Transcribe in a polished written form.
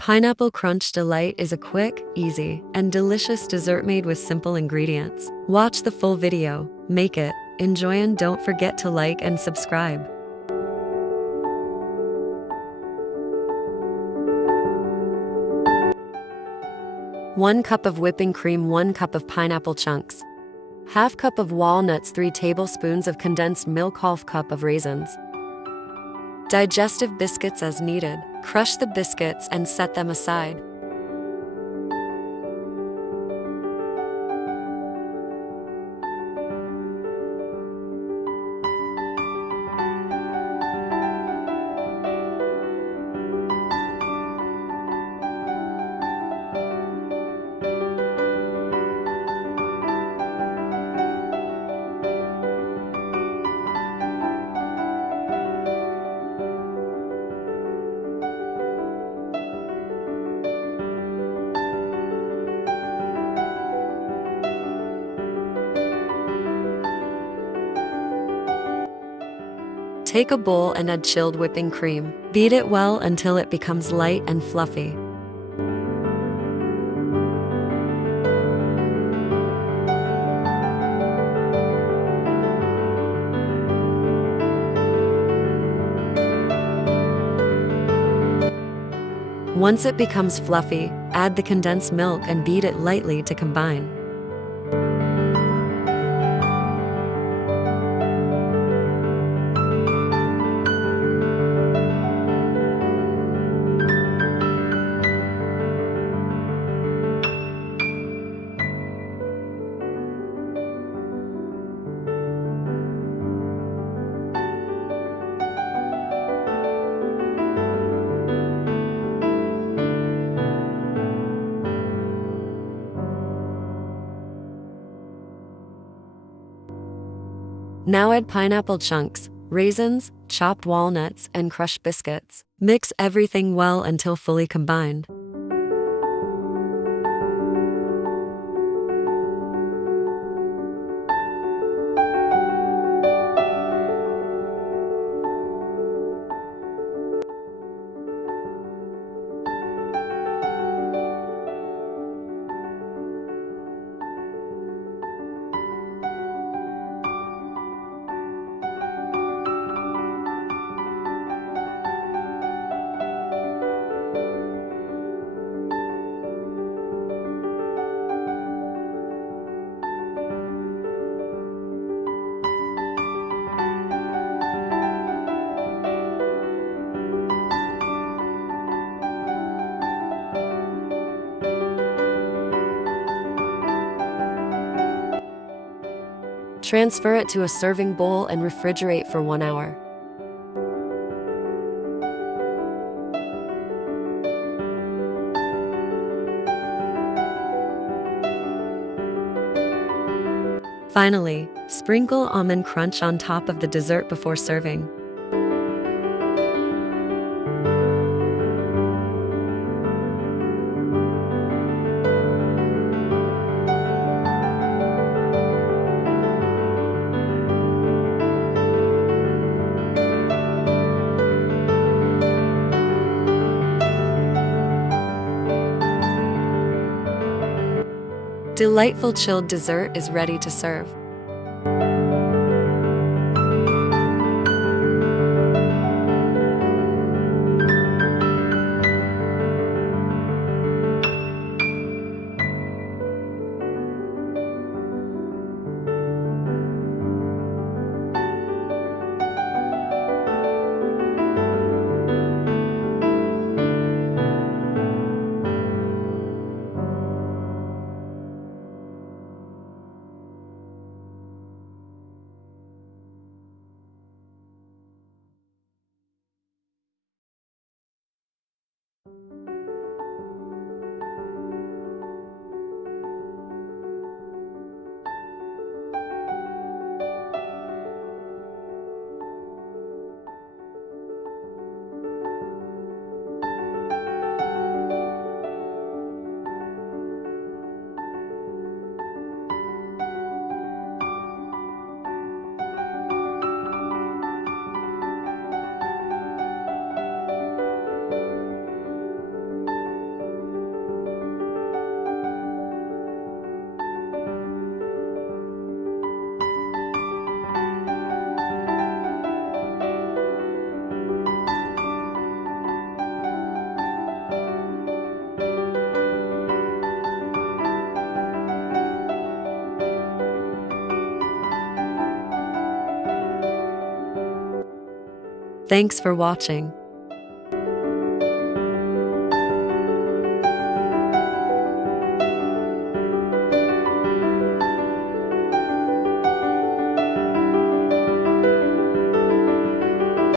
Pineapple Crunch Delight is a quick, easy, and delicious dessert made with simple ingredients. Watch the full video, make it, enjoy, and don't forget to like and subscribe. One cup of whipping cream, 1 cup of pineapple chunks, half cup of walnuts, 3 tablespoons of condensed milk, half cup of raisins. Digestive biscuits as needed. Crush the biscuits and set them aside. Take a bowl and add chilled whipping cream. Beat it well until it becomes light and fluffy. Once it becomes fluffy, add the condensed milk and beat it lightly to combine. Now add pineapple chunks, raisins, chopped walnuts, and crushed biscuits. Mix everything well until fully combined. Transfer it to a serving bowl and refrigerate for 1 hour. Finally, sprinkle almond crunch on top of the dessert before serving. Delightful chilled dessert is ready to serve. Thanks for watching.